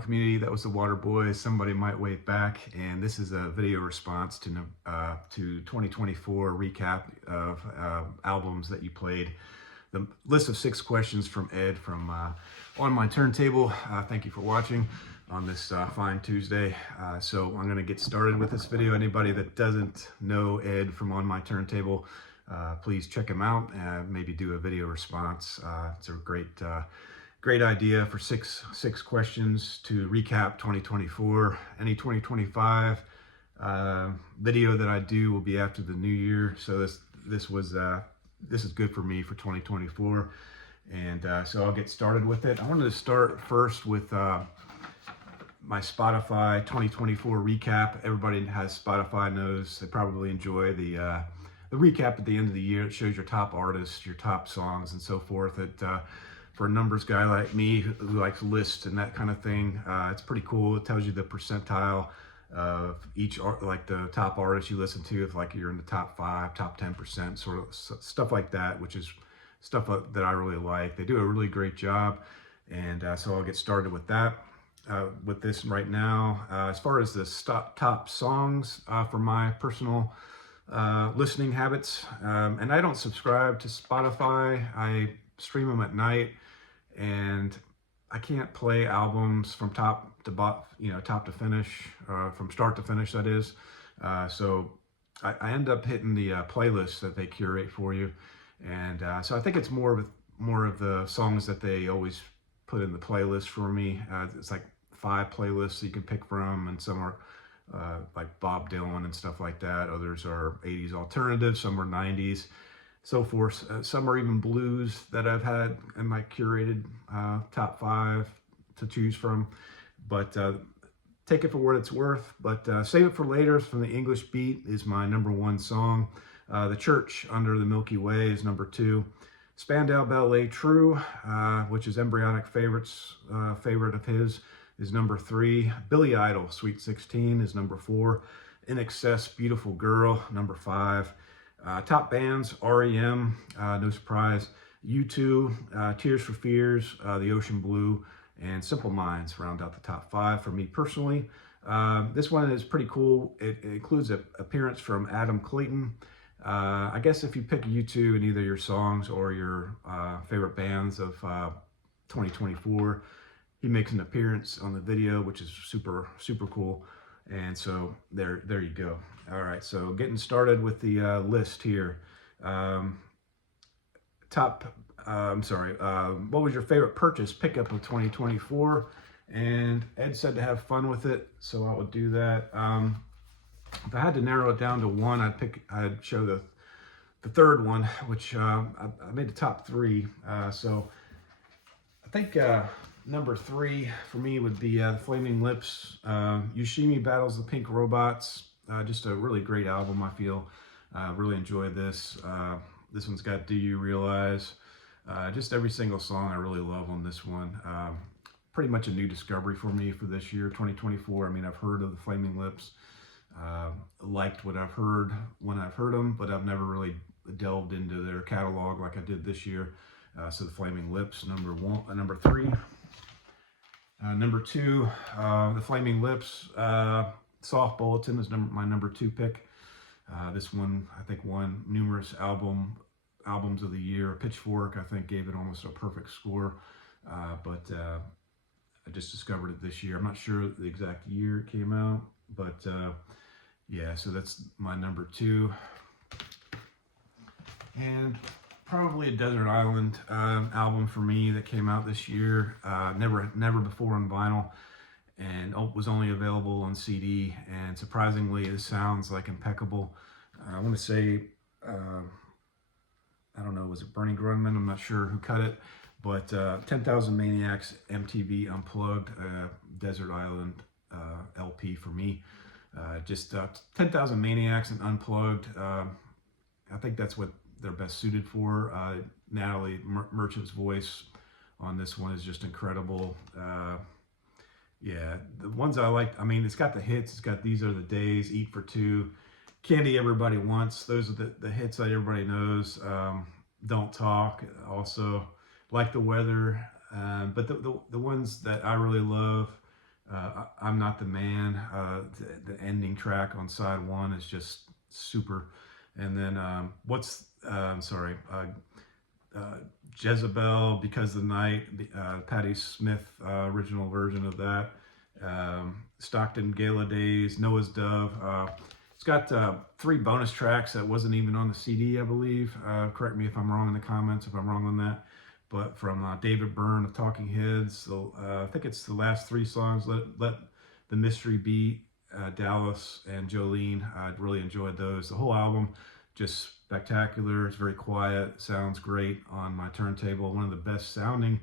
Community. That was the Water Boys. Somebody might wave back, and this is a video response to 2024 recap of albums that you played. The list of 6 questions from Ed from On My Turntable. Thank you for watching on this fine Tuesday. So I'm going to get started with this video. Anybody that doesn't know Ed from On My Turntable, please check him out and maybe do a video response. It's a great idea for six questions to recap 2024. Any 2025 video that I do will be after the new year. So this is good for me for 2024. And so I'll get started with it. I wanted to start first with my Spotify 2024 recap. Everybody that has Spotify knows they probably enjoy the recap at the end of the year. It shows your top artists, your top songs, and so forth. For a numbers guy like me who likes lists and that kind of thing, it's pretty cool. It tells you the percentile of each like the top artist you listen to, if like you're in the top 5, top 10%, sort of stuff like that, which is stuff that I really like. They do a really great job, and so I'll get started with that. With this right now, as far as the top songs for my personal listening habits, and I don't subscribe to Spotify. I stream them at night, and I can't play albums from top to bottom, top to finish, from start to finish, that is. So I end up hitting the playlists that they curate for you, and so I think it's more of the songs that they always put in the playlist for me. It's like 5 playlists you can pick from, and some are like Bob Dylan and stuff like that. Others are 80s alternative, some are 90s, so forth. Some are even blues that I've had in my curated top 5 to choose from. But take it for what it's worth. But Save It for Later from the English Beat is my #1 song. The Church Under the Milky Way is #2. Spandau Ballet True, which is Embryonic Favorite's favorite of his, is #3. Billy Idol Sweet 16 is #4. In Excess Beautiful Girl, #5. Top bands: REM, no surprise. U2, Tears for Fears, The Ocean Blue, and Simple Minds round out the top 5 for me personally. This one is pretty cool. It includes an appearance from Adam Clayton. I guess if you pick U2 in either your songs or your favorite bands of 2024, he makes an appearance on the video, which is super cool. And so there you go. All right, so getting started with the list here. What was your favorite purchase pickup of 2024? And Ed said to have fun with it, so I would do that. If I had to narrow it down to one, I'd show the third one, which I made the top 3. So I think #3 for me would be the Flaming Lips. Yoshimi Battles the Pink Robots. Just a really great album, I feel. Really enjoyed this. This one's got Do You Realize? Just every single song I really love on this one. Pretty much a new discovery for me for this year, 2024. I mean, I've heard of the Flaming Lips. Liked what I've heard when I've heard them, but I've never really delved into their catalog like I did this year. So the Flaming Lips, #3. #2, the Flaming Lips, Soft Bulletin is my #2 pick. This one, I think, won numerous albums of the year. Pitchfork, I think, gave it almost a perfect score. But I just discovered it this year. I'm not sure the exact year it came out, but yeah, so that's my #2. And probably a Desert Island album for me that came out this year. Never before on vinyl, and was only available on CD. And surprisingly, it sounds like impeccable. I want to say, I don't know, was it Bernie Grundman? I'm not sure who cut it, but 10,000 Maniacs MTV Unplugged Desert Island LP for me. Just 10,000 Maniacs and Unplugged. I think that's what they're best suited for. Natalie Merchant's voice on this one is just incredible. Yeah, the ones I like, I mean, it's got the hits. It's got These Are the Days, Eat for Two, Candy Everybody Wants. Those are the hits that everybody knows. Don't Talk, also Like the Weather. But the ones that I really love I'm Not the Man. The ending track on side one is just super. And then Jezebel, Because the Night, Patti Smith original version of that. Stockton Gala Days, Noah's Dove. It's got 3 bonus tracks that wasn't even on the CD, I believe. Correct me if I'm wrong in the comments if I'm wrong on that. But from David Byrne of Talking Heads, I think it's the last 3 songs. Let the Mystery Be, Dallas, and Jolene. I really enjoyed those. The whole album, just spectacular. It's very quiet, sounds great on my turntable. One of the best sounding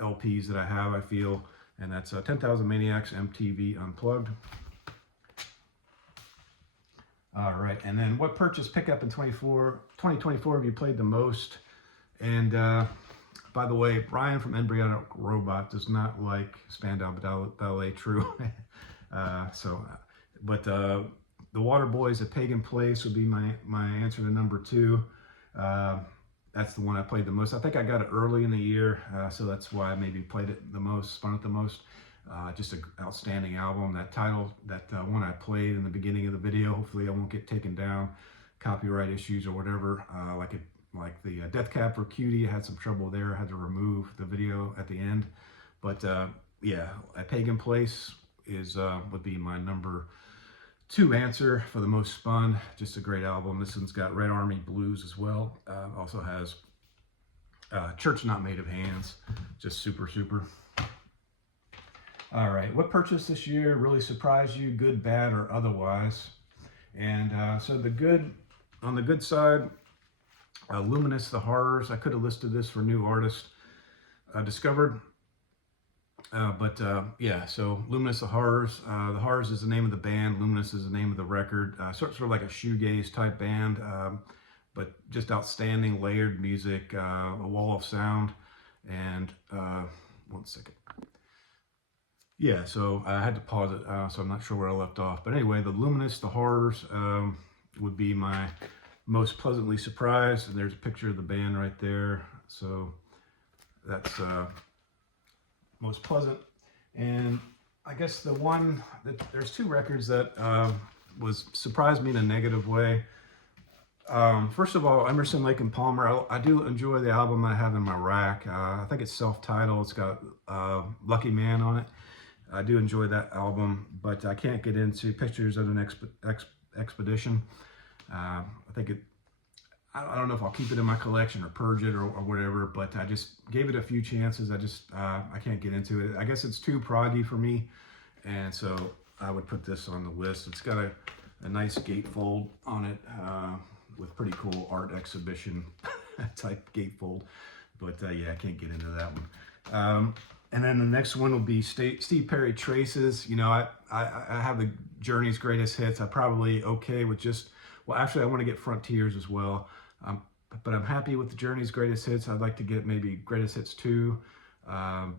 LPs that I have, I feel. And that's 10,000 Maniacs MTV Unplugged. All right, and then what purchase pickup in 2024 have you played the most? And by the way, Brian from Embryonic Robot does not like Spandau Ballet, true. But the Waterboys at Pagan Place would be my answer to number 2. That's the one I played the most. I think I got it early in the year, so that's why I maybe played it the most, spun it the most. Just an outstanding album. That one I played in the beginning of the video. Hopefully I won't get taken down, copyright issues or whatever. Like the Death Cab for Cutie, I had some trouble there. I had to remove the video at the end. But yeah, at Pagan Place would be my number 2 answer for the most spun. Just a great album. This one's got Red Army Blues as well. Also has Church Not Made of Hands. Just super, super. All right, what purchase this year really surprised you, good, bad, or otherwise? And so on the good side, Luminous, The Horrors. I could have listed this for new artists discovered. Yeah, so Luminous, The Horrors. The Horrors is the name of the band. Luminous is the name of the record. Sort of like a shoegaze type band, but just outstanding layered music, a wall of sound. And 1 second. Yeah, so I had to pause it, so I'm not sure where I left off. But anyway, the Luminous, The Horrors would be my most pleasantly surprised. And there's a picture of the band right there. So that's most pleasant. And I guess there's 2 records that surprised me in a negative way. First of all, Emerson, Lake and Palmer. I do enjoy the album I have in my rack. I think it's self-titled. It's got Lucky Man on it. I do enjoy that album, but I can't get into Pictures of an Expedition. I don't know if I'll keep it in my collection or purge it or whatever, but I just gave it a few chances. I can't get into it. I guess it's too proggy for me, and so I would put this on the list. It's got a nice gatefold on it with pretty cool art exhibition type gatefold, but yeah, I can't get into that one. And then the next one will be Steve Perry Traces. You know, I have the Journey's Greatest Hits. I'm probably okay with actually I want to get Frontiers as well. But I'm happy with the Journey's Greatest Hits. I'd like to get maybe Greatest Hits 2. And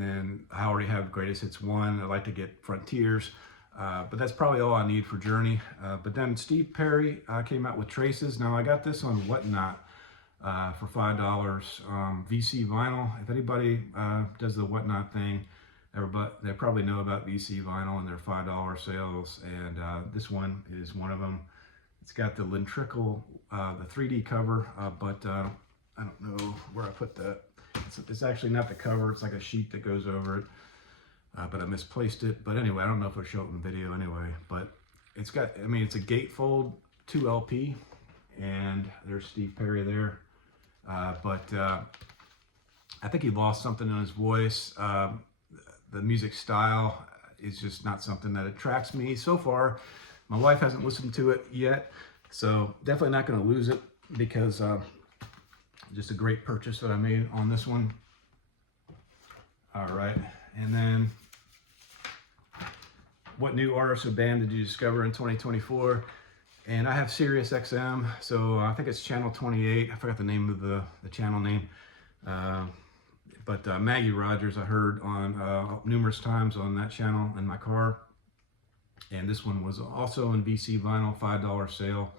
then I already have Greatest Hits 1. I'd like to get Frontiers. But that's probably all I need for Journey. But then Steve Perry came out with Traces. Now I got this on Whatnot for $5. VC vinyl. If anybody does the Whatnot thing, they probably know about VC vinyl and their $5 sales. And this one is one of them. It's got the Lintricle, the 3D cover, but I don't know where I put that. It's actually not the cover. It's like a sheet that goes over it, but I misplaced it. But anyway, I don't know if I'll show it in the video anyway. But it's got, it's a gatefold 2 LP, and there's Steve Perry there. But I think he lost something in his voice. The music style is just not something that attracts me so far. My wife hasn't listened to it yet, so definitely not going to lose it because just a great purchase that I made on this one. All right, and then what new artist or band did you discover in 2024? And I have Sirius XM, so I think it's channel 28. I forgot the name of the channel name. But Maggie Rogers I heard on numerous times on that channel in my car. And this one was also in VC vinyl, $5 sale.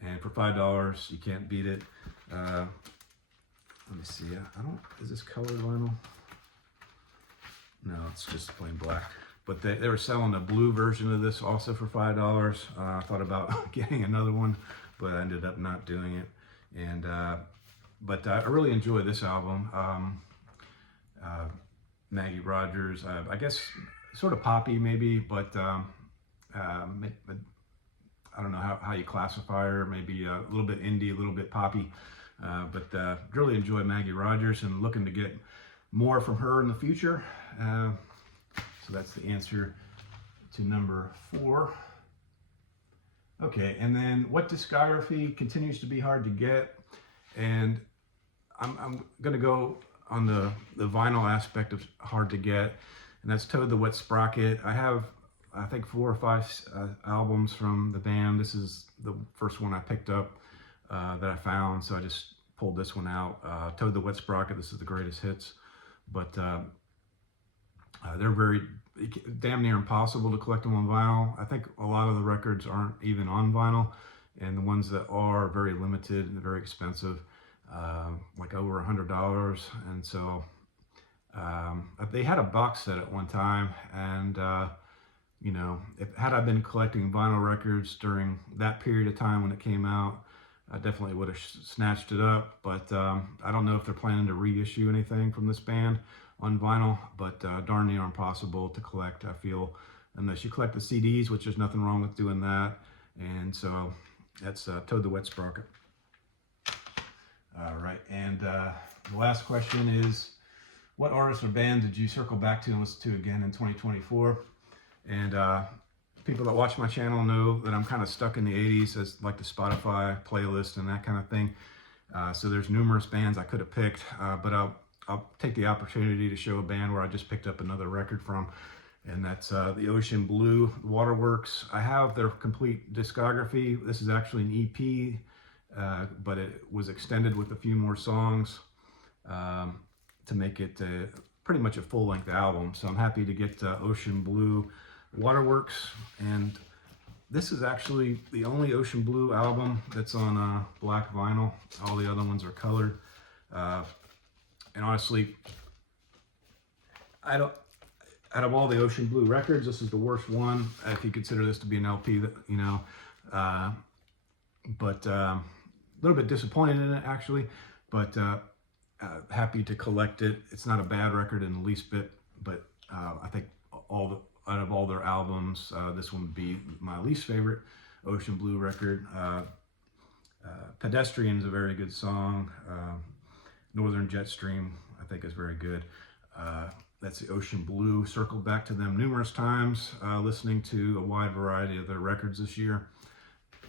And for $5, you can't beat it. Let me see. Is this colored vinyl? No, it's just plain black. But they were selling a blue version of this also for $5. I thought about getting another one, but I ended up not doing it. And but I really enjoy this album. Maggie Rogers, I guess sort of poppy maybe, but I don't know how you classify her. Maybe a little bit indie, a little bit poppy. But really enjoy Maggie Rogers and looking to get more from her in the future. So that's the answer to number 4. Okay, and then what discography continues to be hard to get? And I'm gonna go on the vinyl aspect of hard to get, and that's Toad the Wet Sprocket. I have, I think, 4 or 5 albums from the band. This is the first one I picked up that I found, so I just pulled this one out. Toad the Wet Sprocket, this is the greatest hits, but they're very damn near impossible to collect them on vinyl. I think a lot of the records aren't even on vinyl, and the ones that are very limited and very expensive, like over $100. And so they had a box set at one time, and you know, had I been collecting vinyl records during that period of time when it came out, I definitely would have snatched it up. But I don't know if they're planning to reissue anything from this band on vinyl, but darn near impossible to collect, I feel, unless you collect the CDs, which there's nothing wrong with doing that. And so that's Toad the Wet Sprocket. All right, and the last question is, what artist or band did you circle back to and listen to again in 2024? And people that watch my channel know that I'm kind of stuck in the 80s as like the Spotify playlist and that kind of thing. So there's numerous bands I could have picked, but I'll take the opportunity to show a band where I just picked up another record from, and that's the Ocean Blue Waterworks. I have their complete discography. This is actually an EP, but it was extended with a few more songs to make it pretty much a full-length album. So I'm happy to get Ocean Blue Waterworks, and this is actually the only Ocean Blue album that's on black vinyl. All the other ones are colored. And honestly, out of all the Ocean Blue records, this is the worst one, if you consider this to be an LP, that, you know, but a little bit disappointed in it, actually, but happy to collect it. It's not a bad record in the least bit, but I think out of all their albums, this one would be my least favorite Ocean Blue record. Pedestrian is a very good song. Northern Jetstream, I think, is very good. That's the Ocean Blue. Circled back to them numerous times, listening to a wide variety of their records this year.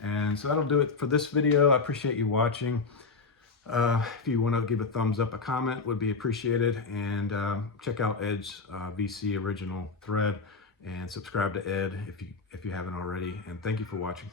And so that'll do it for this video. I appreciate you watching. If you want to give a thumbs up, a comment would be appreciated. And check out Ed's VC original thread, and subscribe to Ed if you haven't already. And thank you for watching.